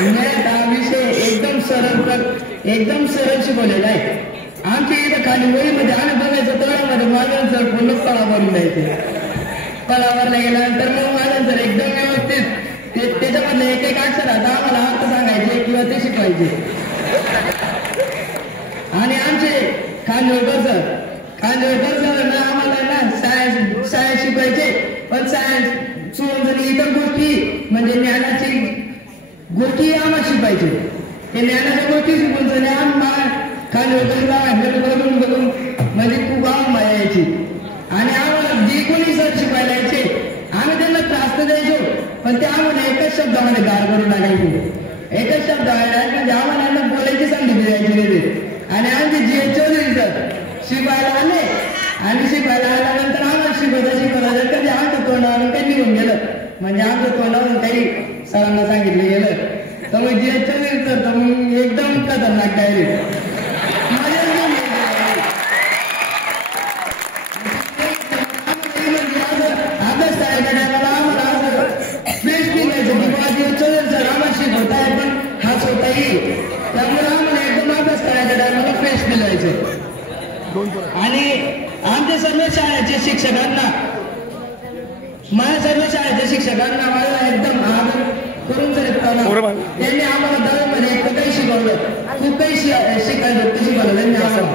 Math हा विषय एकदम सरळ शिकवलेला आहे. आमच्या इथं खाली वहीमध्ये आम्ही बघायचं तळामध्ये माझं सर पूर्ण तळावरून जायचं. तळावरला गेल्यानंतर मग माझं सर एकदम व्यवस्थित त्याच्यामधले एक एक अक्षर आता आम्हाला अर्थ सांगायचे किंवा ते शिकवायचे. आणि आमचे खांदेकर सर ना आम्हाला ना सायन्स शिकवायचे. पण सायन्स सोडून इतर गोष्टी म्हणजे ज्ञानाची गोष्टी आम्हाला शिकवायचे. ते ज्ञानाच्या गोष्टी शिकून खांदेकरला बघून म्हणजे खूप आम्हाला यायची. आणि आम्हाला जे कोणी सर शिकवायला यायचे आम्ही त्यांना त्रास तर द्यायचो, पण ते आम्हाला एकच शब्दामध्ये गार करून टाकायचे. एकच शब्द म्हणजे आम्हाला बोलायची संधी द्यायची नाही. आणि आमचे जी चौधरी सर शिकवायला आले आणि शिकवायला आल्यानंतर आम्हाला शिकवता कधी आमचं तोंडावरून काही निघून गेलं म्हणजे आमचं तोंडावरून काही सरांना सांगितलं गेलं तर मग जी चौधरी सर तर मग एकदम खतरनाक डायरेक्ट अभ्यास करायच्या टायमाला आम्हाला असं फ्रेश फील व्हायचं की माझी चौधरी सर आम्हाला शिकवताय पण हा स्वतः येईल. त्यामुळे आम्हाला एकदम अभ्यास करायच्या टायमाला फ्रेश फील व्हायचं. आणि आमच्या सर्व शाळेच्या शिक्षकांना मला एकदम आदर करून त्यांनी आम्हाला दहावीमध्ये काही शिकवलं. खूप काही शिकायचं शिकवलं त्यांनी आम्हाला.